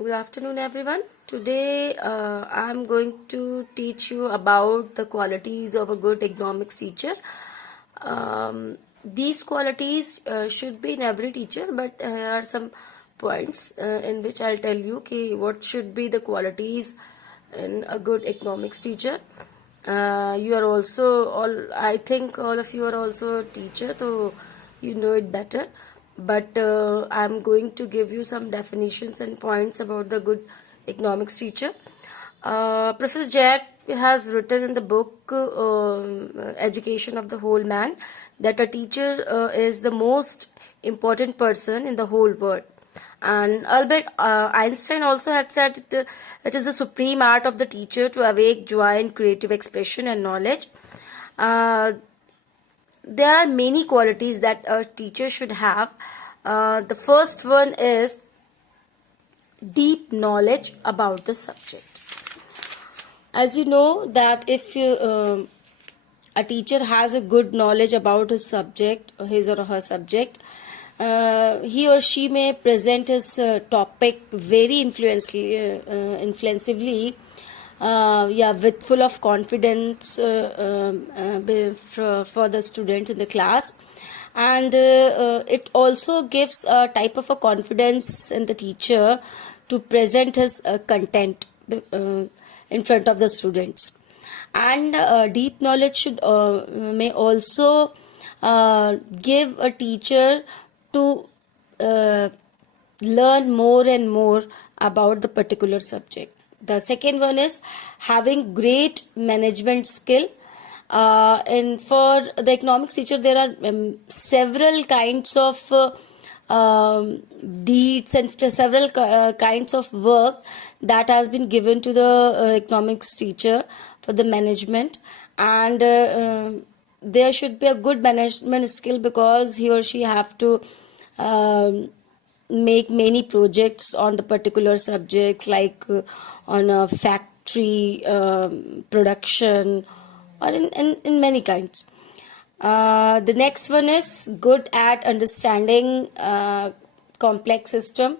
Good afternoon, everyone. Today, I'm going to teach you about the qualities of a good economics teacher. These qualities should be in every teacher, but here are some points in which I'll tell you what should be the qualities in a good economics teacher. You are also I think all of you are also a teacher, so you know it better. But I'm going to give you some definitions and points about the good economics teacher. Professor Jack has written in the book Education of the Whole Man that a teacher is the most important person in the whole world. And Albert Einstein also had said it is the supreme art of the teacher to awake joy in creative expression and knowledge. There are many qualities that a teacher should have. The first one is deep knowledge about the subject. As you know that if a teacher has a good knowledge about his subject, his or her subject, he or she may present his topic very influensively, with full of confidence for the students in the class. And it also gives a type of a confidence in the teacher to present his content in front of the students. And deep knowledge should may also give a teacher to learn more and more about the particular subject. The second one is having great management skill. And for the economics teacher, there are several kinds of deeds and several kinds of work that has been given to the economics teacher for the management. And there should be a good management skill because he or she have to make many projects on the particular subject, like on a factory production, or in many kinds. The next one is good at understanding complex system.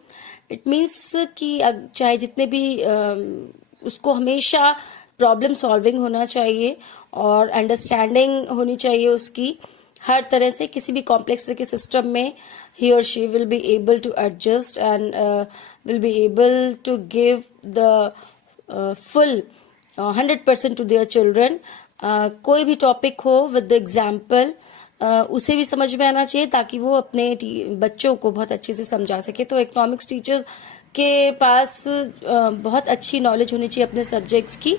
It means कि चाहे जितने भी उसको हमेशा problem solving होना चाहिए और understanding होनी चाहिए उसकी हर तरह से किसी भी कॉम्प्लेक्स तरह के सिस्टम में he or she will be able to adjust and will be able to give the full 100% to their children. कोई भी टॉपिक हो विद द एग्जाम्पल उसे भी समझ में आना चाहिए ताकि वो अपने बच्चों को बहुत अच्छे से समझा सके. तो इकोनॉमिक्स टीचर के पास बहुत अच्छी नॉलेज होनी चाहिए अपने सब्जेक्ट्स की.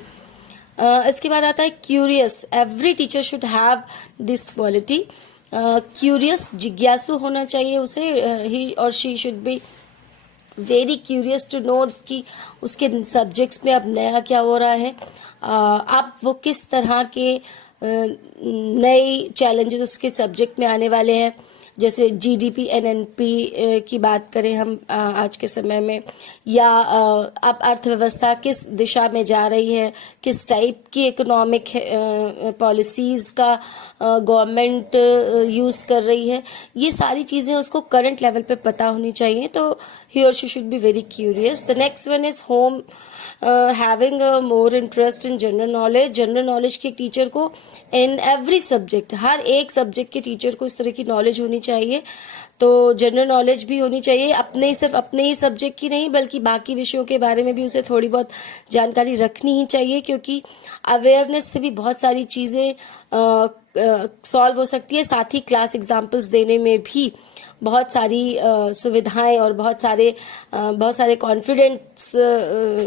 इसके बाद आता है curious. Every teacher should have this quality. Curious, जिज्ञासु होना चाहिए उसे. ही और she should be very curious to know कि उसके सब्जेक्ट्स में अब नया क्या हो रहा है, अब वो किस तरह के नए चैलेंजेस उसके सब्जेक्ट में आने वाले हैं. जैसे जीडीपी एनएनपी की बात करें हम आज के समय में, या अब अर्थव्यवस्था किस दिशा में जा रही है, किस टाइप की इकोनॉमिक पॉलिसीज का गवर्नमेंट यूज कर रही है, ये सारी चीजें उसको करंट लेवल पे पता होनी चाहिए. तो ही और she should be very curious. The next one is home having a more interest in general knowledge. General knowledge के टीचर को इन एवरी सब्जेक्ट, हर एक सब्जेक्ट के टीचर को इस तरह की नॉलेज होनी चाहिए. तो जनरल नॉलेज भी होनी चाहिए, सिर्फ अपने ही सब्जेक्ट की नहीं बल्कि बाकी विषयों के बारे में भी उसे थोड़ी बहुत जानकारी रखनी ही चाहिए, क्योंकि अवेयरनेस से भी बहुत सारी चीजें सॉल्व हो सकती है. साथ ही क्लास एग्जाम्पल्स देने में भी बहुत सारी सुविधाएं और बहुत सारे कॉन्फिडेंस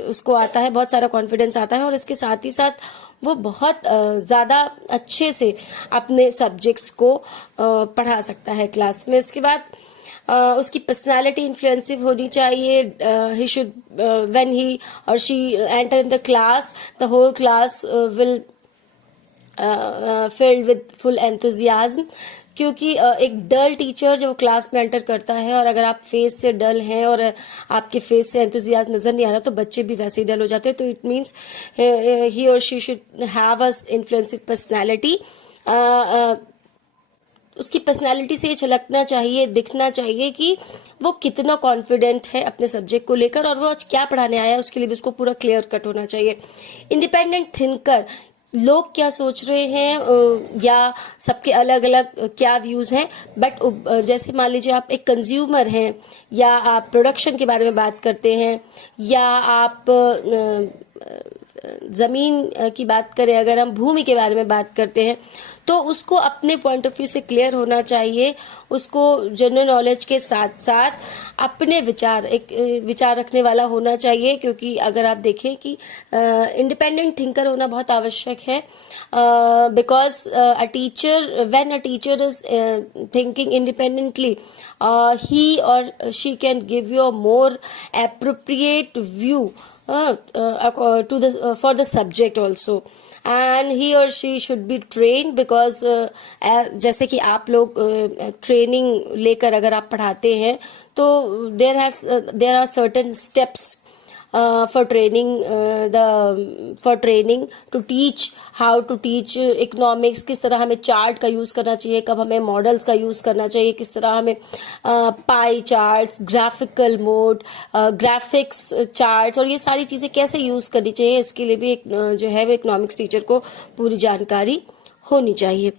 उसको आता है, बहुत सारा कॉन्फिडेंस आता है. और इसके साथ ही साथ वो बहुत ज्यादा अच्छे से अपने सब्जेक्ट्स को पढ़ा सकता है क्लास में. इसके बाद उसकी पर्सनालिटी इन्फ्लुएंसिव होनी चाहिए. ही शुड व्हेन ही और she enter in the class, the whole class will filled with full enthusiasm. क्योंकि एक डल टीचर जो क्लास में एंटर करता है, और अगर आप फेस से डल हैं और आपके फेस से एंथुजियाज्म नजर नहीं आ रहा, तो बच्चे भी वैसे ही डल हो जाते हैं. तो इट मीन्स ही और she should have a influencive personality. उसकी पर्सनालिटी से ये झलकना चाहिए, दिखना चाहिए कि वो कितना कॉन्फिडेंट है अपने सब्जेक्ट को लेकर, और वो आज क्या पढ़ाने आया है उसके लिए भी उसको पूरा क्लियर कट होना चाहिए। इंडिपेंडेंट थिंकर, लोग क्या सोच रहे हैं या सबके अलग अलग क्या व्यूज हैं, बट जैसे मान लीजिए आप एक कंज्यूमर हैं, या आप प्रोडक्शन के बारे में बात करते हैं, या आप जमीन की बात करें, अगर हम भूमि के बारे में बात करते हैं, तो उसको अपने पॉइंट ऑफ व्यू से क्लियर होना चाहिए। उसको जनरल नॉलेज के साथ साथ अपने विचार, एक विचार रखने वाला होना चाहिए, क्योंकि अगर आप देखें कि इंडिपेंडेंट थिंकर होना बहुत आवश्यक है, because a teacher, when a teacher is thinking independently, he or she can give you a more appropriate view to the for the subject also, and he or she should be trained, because जैसे कि आप लोग training लेकर अगर आप पढ़ाते हैं, तो there are certain steps for training, for training to teach how to teach economics, किस तरह हमें चार्ट का यूज करना चाहिए, कब हमें मॉडल्स का यूज करना चाहिए, किस तरह हमें pie charts, graphical mode, graphics charts, और ये सारी चीजें कैसे यूज करनी चाहिए, इसके लिए भी एक जो है वो इकोनॉमिक्स टीचर को पूरी जानकारी होनी चाहिए।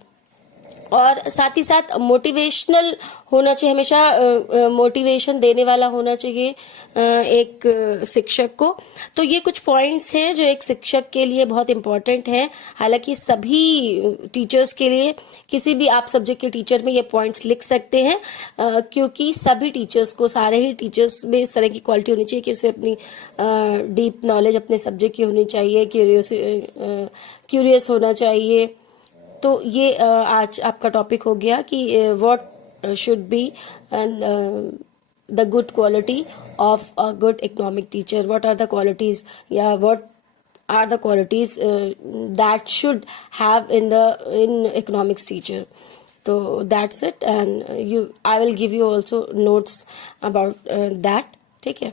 और साथ ही साथ मोटिवेशनल होना चाहिए, हमेशा मोटिवेशन देने वाला होना चाहिए एक शिक्षक को। तो ये कुछ पॉइंट्स हैं जो एक शिक्षक के लिए बहुत इंपॉर्टेंट हैं। हालांकि सभी टीचर्स के लिए, किसी भी आप सब्जेक्ट के टीचर में ये पॉइंट्स लिख सकते हैं, क्योंकि सभी टीचर्स को, सारे ही टीचर्स में इस तरह की क्वालिटी होनी चाहिए कि उसे अपनी डीप नॉलेज अपने सब्जेक्ट की होनी चाहिए, क्यूरियस होना चाहिए। तो ये आज आपका टॉपिक हो गया कि what should be the good quality of a good economic teacher, what are the qualities, या what are the qualities that should have in economics teacher. तो that's it, and I will give you also notes about that. ठीक है।